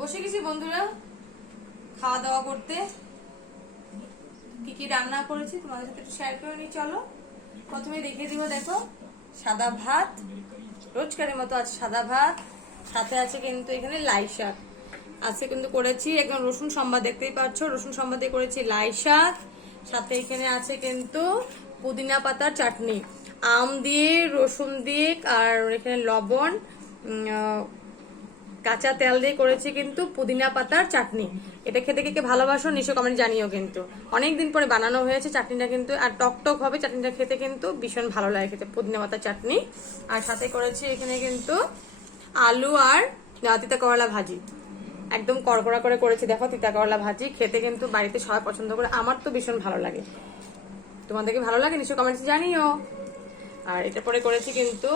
বসে গেছি বন্ধুরা খাওয়া দাওয়া করতে। কি কি রান্না করেছি তোমাদের সাথে একটু শেয়ার করে নিই। চলো প্রথমে দেখিয়ে দিব। দেখো, সাদা ভাত, রোজকারের মতো আছে সাদা ভাত, সাথে আছে কিন্তু এখানে লাই শাক আছে, কিন্তু করেছি একদম রসুন সম্বাদ, দেখতেই পাচ্ছ রসুন সম্বাদ দিয়ে করেছি লাই শাক। সাথে এখানে আছে কিন্তু পুদিনা পাতার চাটনি, আম দিয়ে রসুন দিয়ে আর এখানে লবণ, কাঁচা তেল দিয়ে করেছি কিন্তু পুদিনা পাতার চাটনি। এটা খেতে কে কে ভালোবাসো নিশ্চয় কমেন্ট জানিও। কিন্তু অনেকদিন পরে বানানো হয়েছে চাটনিটা, কিন্তু আর টক টক হবে চাটনিটা, খেতে কিন্তু ভীষণ ভালো লাগে খেতে, পুদিনা পাতার চাটনি। আর সাথে করেছি এখানে কিন্তু আলু আর তিতা করলা ভাজি, একদম কড়কড়া করে করেছি। দেখো, তিতা করলা ভাজি খেতে কিন্তু বাড়িতে সবাই পছন্দ করে, আমার তো ভীষণ ভালো লাগে। তোমাদেরকে ভালো লাগে নিশ্চয় কমেন্টে জানিও। আর এটা পরে করেছি কিন্তু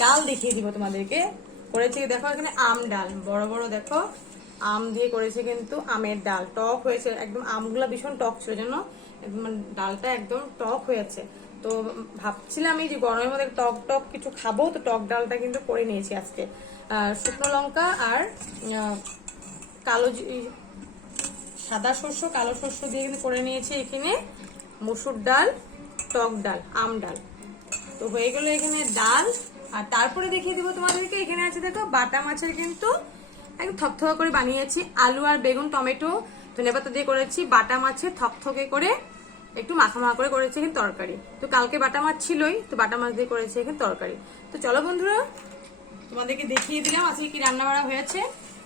ডাল, দেখিয়ে দিব তোমাদেরকে। করেছি দেখো এখানে আম ডাল, বড় বড় দেখো আম দিয়ে করেছি কিন্তু আমের ডাল, টক হয়েছে একদম, আমগুলা ভীষণ টক ছিল জন্য ডালটা একদম টক হয়েছে। তো ভাবছিলাম এই যে গরমের মধ্যে টক টক কিছু খাবো, তো টক ডালটা কিন্তু করে নিয়েছি আজকে। শুকনো লঙ্কা আর কালো সাদা শস্য, কালো শস্য দিয়ে কিন্তু করে নিয়েছি এখানে মসুর ডাল, টক ডাল, আম ডাল। তো হয়ে গেল এখানে ডাল। আর তারপরে দেখিয়ে দিব তোমাদেরকে, এখানে আছে দেখো বাটা মাছের কিন্তু একদম থকথকা করে বানিয়েছি, আলু আর বেগুন টমেটো ধনেপাতা দিয়ে করেছি, বাটা মাছের থকথকে করে একটু মাখা মাখা করে করেছি এখানে তরকারি। তো কালকে বাটা মাছ ছিলই, তো বাটা মাছ দিয়ে করেছি এখানে তরকারি। তো চলো বন্ধুরা, তোমাদেরকে দেখিয়ে দিলাম আজকে কি রান্না বাড়া হয়েছে।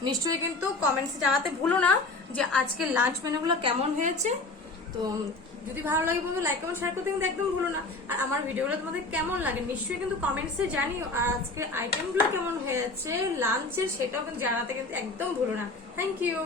নিশ্চয়ই কিন্তু কমেন্টসে জানাতে ভুলো না যে আজকে লাঞ্চ মেনুগুলো কেমন হয়েছে। তো যদি ভালো লাগে বন্ধু লাইক কমেন্ট শেয়ার করতে কিন্তু একদম ভুলো না। আর আমার ভিডিওগুলো তোমাদের কেমন লাগে নিশ্চয়ই কিন্তু কমেন্টসে জানিও। আর আজকে আইটেমগুলো কেমন হয়েছে লাঞ্চের সেটাও কিন্তু জানাতে কিন্তু একদম ভুলো না। Thank you.